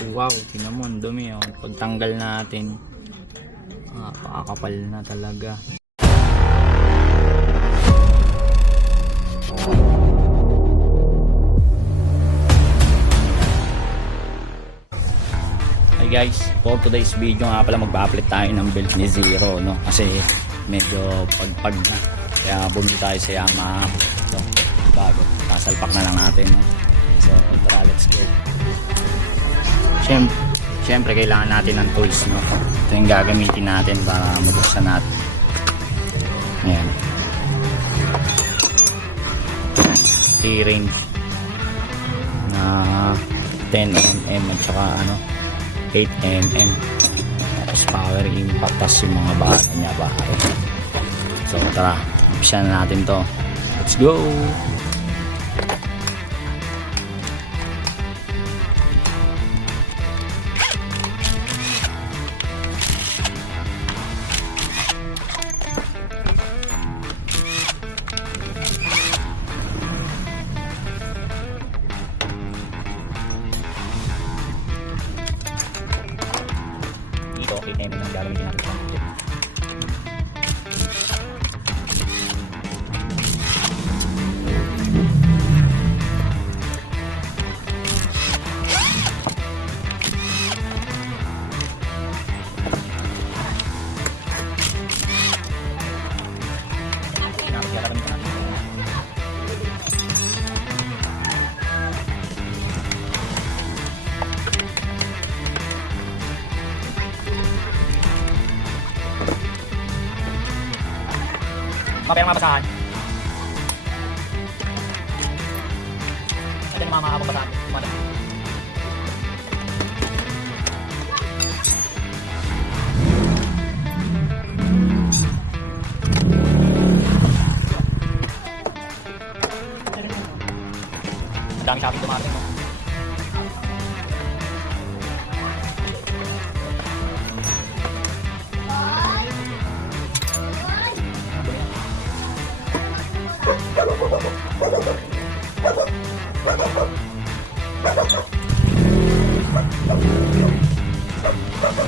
Wow, tingnan mo, ang dumi oh. Pagtanggal natin, pakakapal na talaga. Hi guys, for today's video nga pala magpa-upload tayo ng belt ni Zero, no? Kasi medyo pagpag na. Kaya bumili tayo sa Yamaha. So, bago. Sasalpak na lang natin, no? So, tara, let's go. Siyempre kailangan natin ng tools, no? Ito yung gagamitin natin para mabuksan natin. Ayan. T-range na 10mm at saka 8mm. Tapos power impact, tapos yung mga bahala niya bahay. So tara, umpisa na natin to. Let's go! Okay, tayo nang gagamitin natin ito. Papel mga basahan. Ito yung mga basahan. Ang dami shopping dumating, no?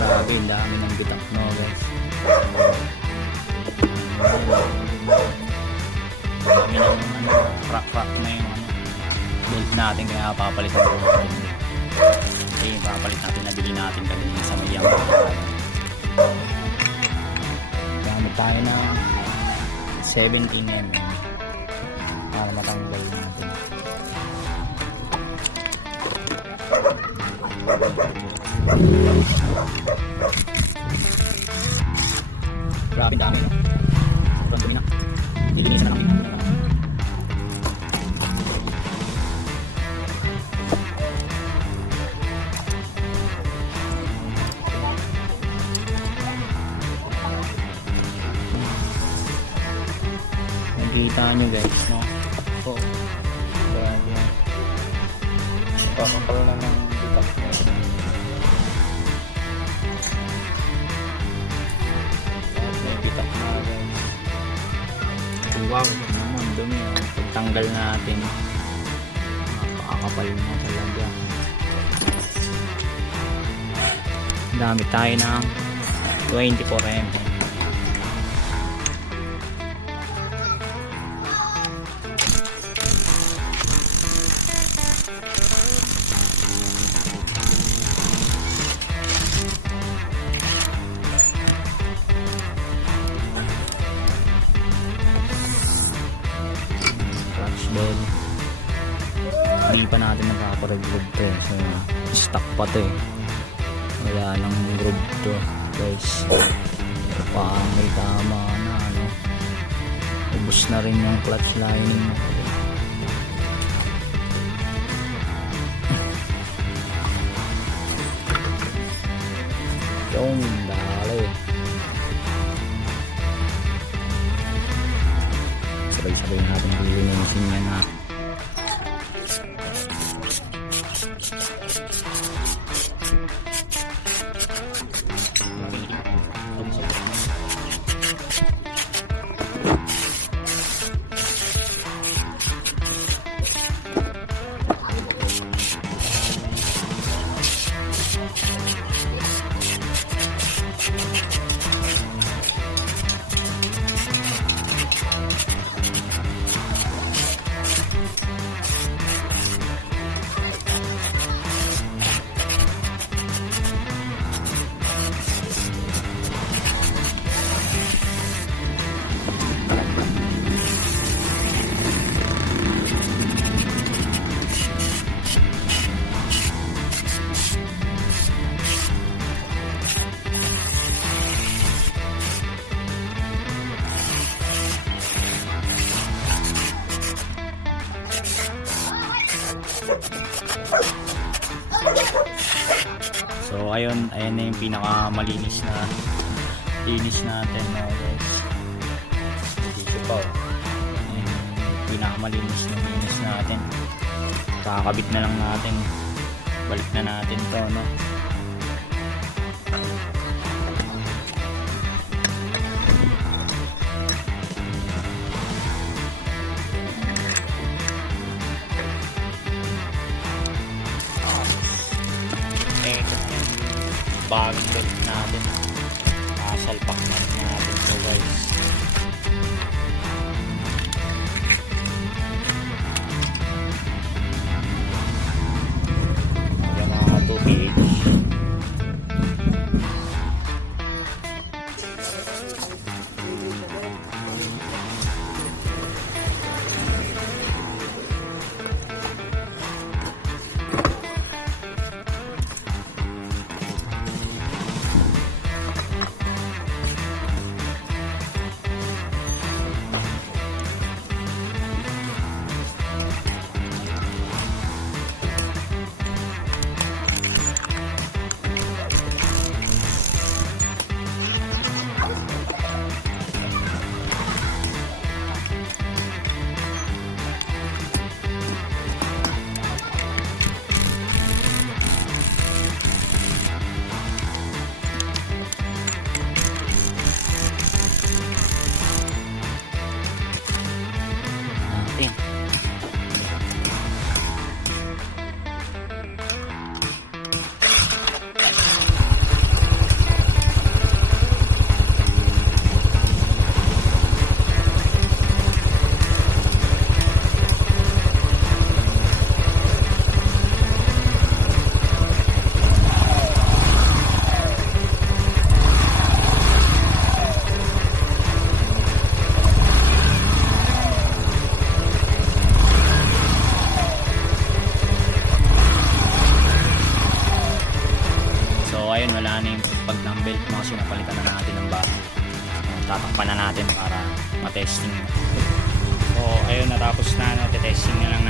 Grabe, ang dami ng bitak, no guys. Dami ng crack na yung belt natin, kaya papalitan ko natin. Kasi yung papalit natin, nabili natin kanina sa may Yamaha. Gamit tayo ng 17mm para matanggal natin. Grabe dami, no? Sobrang dumi na. Lilinisan na lang yun. Nakikita nyo guys, no? So, grabe. Kakapal na ng bitak nyo. May bitak na guys. Wow, naman dumi oh. Pagtanggal natin, pakakapal na talaga. Dami tayo ng 24mm. Bell. Hindi pa natin nagkakaroon to, so stock pa to eh. Wala lang groove to guys. May tama na ubos na rin yung clutch lining. Yung dali sabay-sabay natin lilinisin yan ha. So ayun na yung pinakamalinis na linis natin mga guys. Dito pa ayun yung pinakamalinis na linis natin. Kakabit na lang natin, balik na natin to, no? Bagong load natin, salpak na natin ito guys. Yung mga 2PH. Ayun, wala na yung pag ng belt kasi napalitan na natin ng bago. Tatakpan na natin para matesting. So ayun, natapos na, no? Testing na lang